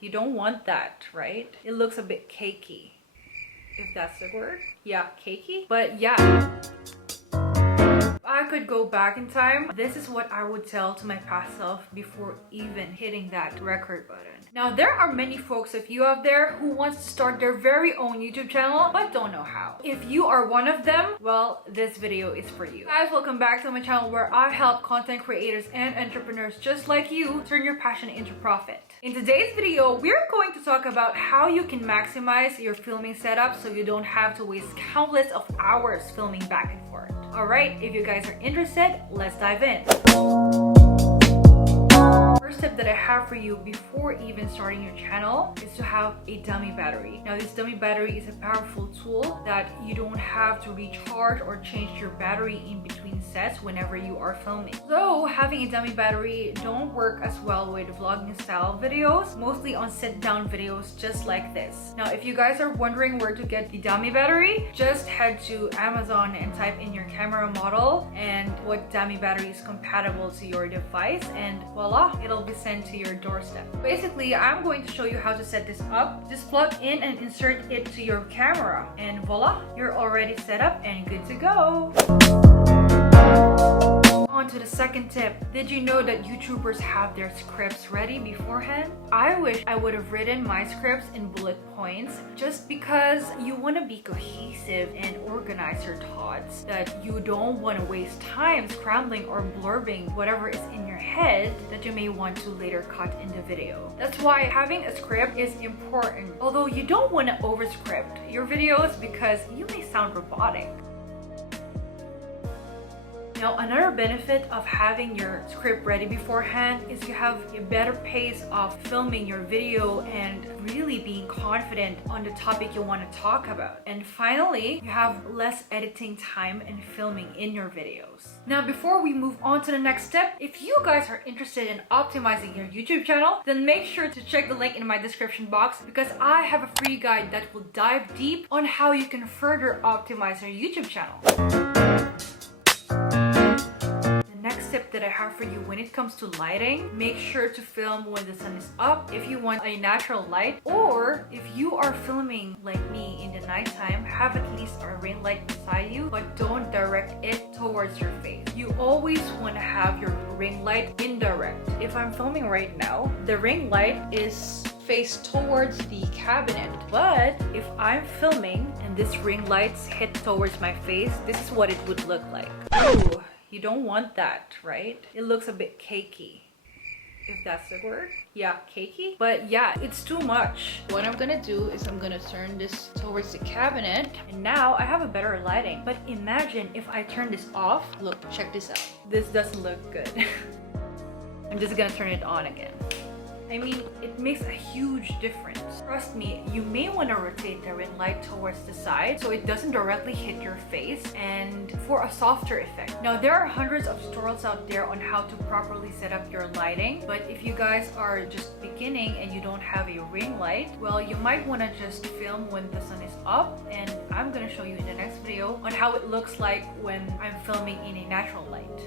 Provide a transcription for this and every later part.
You don't want that, right? It looks a bit cakey, if that's the word. Yeah, cakey. But yeah, I could go back in time, this is what I would tell to my past self before even hitting that record button. Now, there are many folks of you out there who wants to start their very own YouTube channel but don't know how. If you are one of them, well, this video is for you. Guys, welcome back to my channel where I help content creators and entrepreneurs just like you turn your passion into profit. In today's video, we're going to talk about how you can maximize your filming setup so you don't have to waste countless of hours filming back and forth. Alright, if you guys are interested, let's dive in. First tip that I have for you before even starting your channel is to have a dummy battery. Now, this dummy battery is a powerful tool that you don't have to recharge or change your battery in between sets whenever you are filming. So having a dummy battery don't work as well with vlogging style videos, mostly on sit down videos just like this. Now, if you guys are wondering where to get the dummy battery, just head to Amazon and type in your camera model and what dummy battery is compatible to your device, and voila, it'll be sent to your doorstep. Basically, I'm going to show you how to set this up. Just plug in and insert it to your camera, and voila, you're already set up and good to go. On to the second tip. Did you know that YouTubers have their scripts ready beforehand? I wish I would have written my scripts in bullet points just because you want to be cohesive and organize your thoughts, that you don't want to waste time scrambling or blurbing whatever is in your head that you may want to later cut in the video. That's why having a script is important, although you don't want to overscript your videos because you may sound robotic. Now, another benefit of having your script ready beforehand is you have a better pace of filming your video and really being confident on the topic you want to talk about. And finally, you have less editing time and filming in your videos. Now, before we move on to the next step, if you guys are interested in optimizing your YouTube channel, then make sure to check the link in my description box because I have a free guide that will dive deep on how you can further optimize your YouTube channel. Tip that I have for you when it comes to lighting, make sure to film when the sun is up if you want a natural light, or if you are filming like me in the nighttime, have at least a ring light beside you, but don't direct it towards your face. You always want to have your ring light indirect. If I'm filming right now, the ring light is faced towards the cabinet, but if I'm filming and this ring lights hit towards my face, this is what it would look like. Ooh. You don't want that, right? It looks a bit cakey, if that's the word. Yeah, cakey. But yeah, it's too much. What I'm gonna do is I'm gonna turn this towards the cabinet, and now I have a better lighting. But imagine if I turn this off. Look, check this out. This doesn't look good. I'm just gonna turn it on again. I mean, it makes a huge difference. Trust me, you may want to rotate the ring light towards the side so it doesn't directly hit your face and for a softer effect. Now, there are hundreds of tutorials out there on how to properly set up your lighting, but if you guys are just beginning and you don't have a ring light, well, you might want to just film when the sun is up, and I'm going to show you in the next video on how it looks like when I'm filming in a natural light.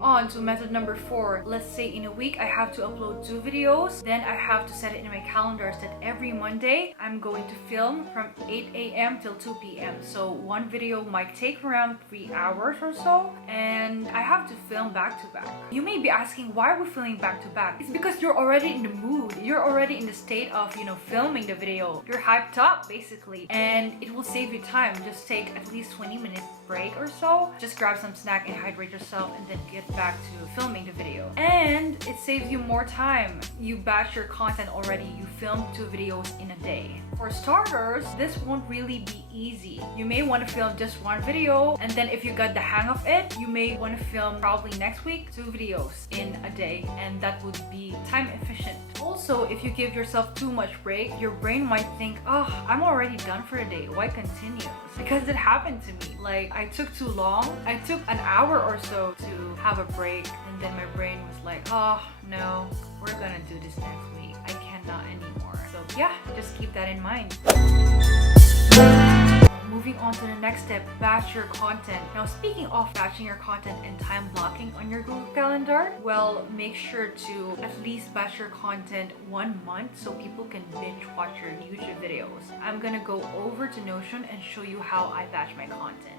On to method number 4. Let's say in a week I have to upload 2 videos, then I have to set it in my calendars that every Monday I'm going to film from 8 a.m. till 2 p.m. So one video might take around 3 hours or so, and I have to film back to back. You may be asking, why are we filming back to back? It's because you're already in the mood. You're already in the state of, filming the video. You're hyped up basically, and it will save you time. Just take at least 20-minute break or so. Just grab some snack and hydrate yourself, and then get back to filming the video. And it saves you more time. You batch your content already. You film 2 videos in a day. For starters, this won't really be easy. You may want to film just 1 video, and then if you got the hang of it, you may want to film probably next week 2 videos in a day, and that would be time efficient. Also, if you give yourself too much break, your brain might think, oh, I'm already done for the day, why continue? Because it happened to me. Like, I took too long. I took an hour or so to have a break, and then my brain was like, oh no, we're gonna do this next week. I cannot anymore. So yeah, just keep that in mind. moving on to the next step, batch your content. Now, speaking of batching your content and time blocking on your Google Calendar, well, make sure to at least batch your content 1 month so people can binge watch your YouTube videos. I'm gonna go over to Notion and show you how I batch my content.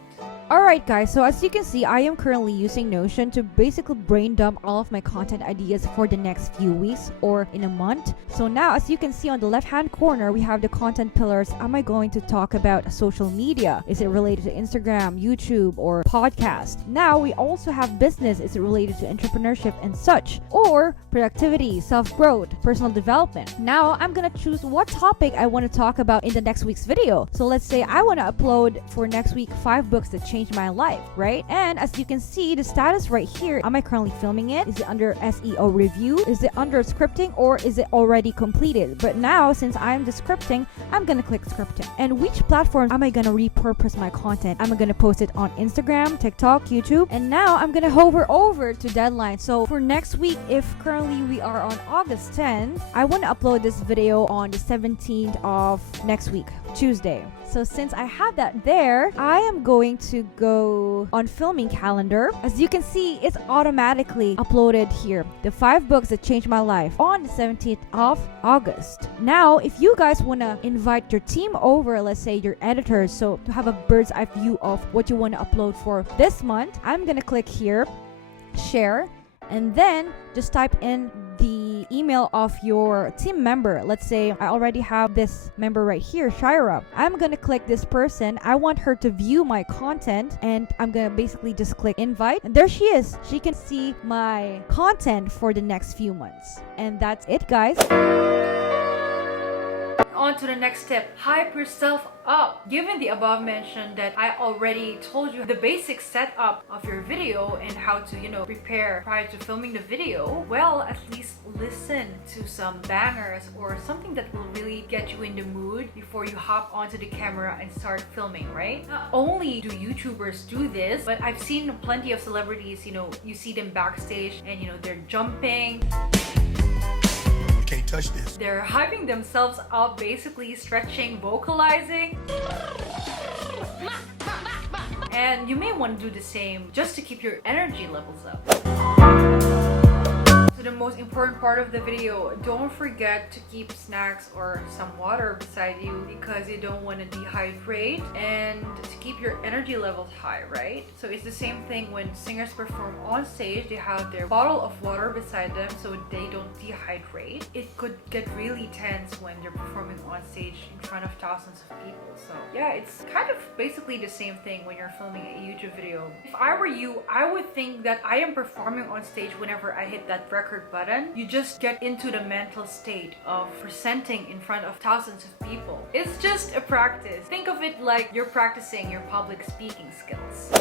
Alright guys, so as you can see, I am currently using Notion to basically brain dump all of my content ideas for the next few weeks or in a month. So now, as you can see on the left hand corner, we have the content pillars. Am I going to talk about social media? Is it related to Instagram, YouTube, or podcast? Now we also have business. Is it related to entrepreneurship and such? Or productivity, self-growth, personal development? Now I'm gonna choose what topic I want to talk about in the next week's video. So let's say I want to upload for next week 5 books that changed my life, right? And as you can see, the status right here, am I currently filming it? Is it under SEO review? Is it under scripting, or is it already completed? But now, since I'm the scripting, I'm gonna click scripting. And which platform am I gonna repurpose my content? Am I gonna post it on Instagram, TikTok, YouTube? And now I'm gonna hover over to deadline. So for next week, if currently we are on August 10th, I want to upload this video on the 17th of next week, Tuesday. So since I have that there, I am going to go on filming calendar. As you can see, it's automatically uploaded here. The 5 books that changed my life on the 17th of August. Now, if you guys want to invite your team over, let's say your editors, so to have a bird's eye view of what you want to upload for this month, I'm going to click here, share, and then just type in the email of your team member. Let's say I already have this member right here, Shira. I'm gonna click this person. I want her to view my content, and I'm gonna basically just click invite, and there she is. She can see my content for the next few months. And that's it, guys. On to the next step, hype yourself up. Given the above mentioned that I already told you the basic setup of your video and how to, prepare prior to filming the video, well, at least listen to some bangers or something that will really get you in the mood before you hop onto the camera and start filming, right? Not only do YouTubers do this, but I've seen plenty of celebrities, you see them backstage and, they're jumping. Can't touch this. They're hyping themselves up, basically stretching, vocalizing. And you may want to do the same just to keep your energy levels up. So the most important part of the video, don't forget to keep snacks or some water beside you because you don't want to dehydrate and to keep your energy levels high, right? So it's the same thing when singers perform on stage. They have their bottle of water beside them so they don't dehydrate. It could get really tense when they're performing on stage in front of thousands of people. So yeah, it's kind of basically the same thing when you're filming a YouTube video. If I were you, I would think that I am performing on stage whenever I hit that record button. You just get into the mental state of presenting in front of thousands of people. It's just a practice. Think of it like you're practicing your public speaking skills.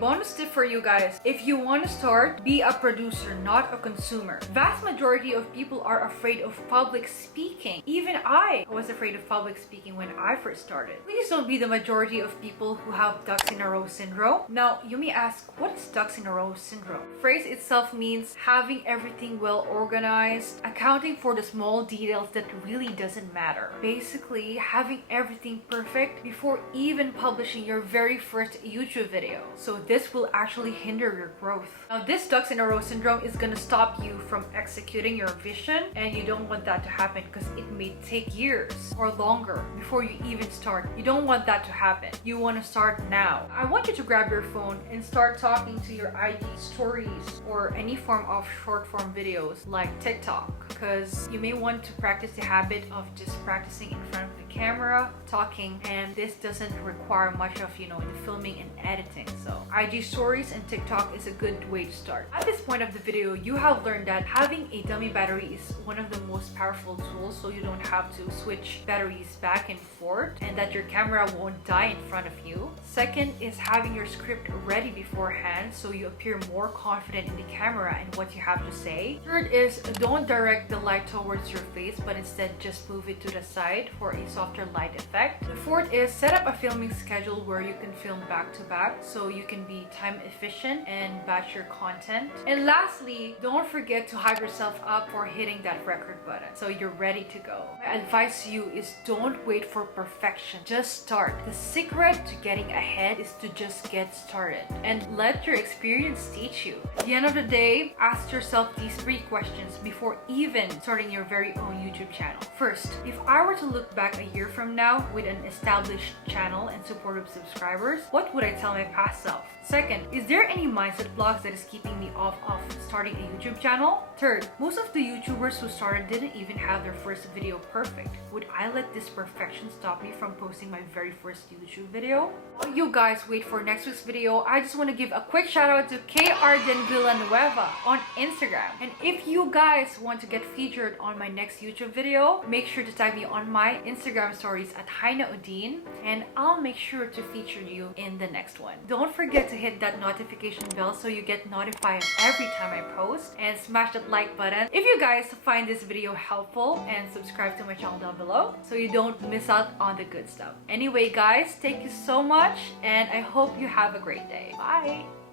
Bonus tip for you guys, if you want to start, be a producer, not a consumer. Vast majority of people are afraid of public speaking. Even I was afraid of public speaking when I first started. Please don't be the majority of people who have ducks in a row syndrome. Now, you may ask, what is ducks in a row syndrome? The phrase itself means having everything well organized, accounting for the small details that really doesn't matter. Basically, having everything perfect before even publishing your very first YouTube video. So this will actually hinder your growth. Now, this ducks in a row syndrome is gonna stop you from executing your vision, and you don't want that to happen because it may take years or longer before you even start. You don't want that to happen. You want to start now. I want you to grab your phone and start talking to your IG stories or any form of short form videos like TikTok, because you may want to practice the habit of just practicing in front of the camera, talking, and this doesn't require much of, the filming and editing. So IG stories and TikTok is a good way to start. At this point of the video, you have learned that having a dummy battery is one of the most powerful tools, so you don't have to switch batteries back and forth and that your camera won't die in front of you. Second is having your script ready beforehand so you appear more confident in the camera and what you have to say. Third is don't direct the light towards your face, but instead just move it to the side for a softer light effect. The fourth is set up a filming schedule where you can film back to back so you can be time efficient and batch your content. And lastly, don't forget to hype yourself up for hitting that record button so you're ready to go. My advice to you is don't wait for perfection. Just start. The secret to getting ahead is to just get started and let your experience teach you. At the end of the day, ask yourself these 3 questions before even starting your very own YouTube channel. First, if I were to look back a year from now with an established channel and supportive subscribers, what would I tell my past self? Second, is there any mindset blocks that is keeping me off of starting a YouTube channel? Third, most of the YouTubers who started didn't even have their first video perfect. Would I let this perfection stop me from posting my very first YouTube video? While you guys wait for next week's video, I just want to give a quick shout out to KR Villanueva on Instagram. And if you guys want to get featured on my next YouTube video, make sure to tag me on my Instagram stories at Hainaudin, and I'll make sure to feature you in the next one. Don't forget to hit that notification bell so you get notified every time I post, and smash that like button if you guys find this video helpful, and subscribe to my channel down below so you don't miss out on the good stuff. Anyway guys, thank you so much and I hope you have a great day. Bye!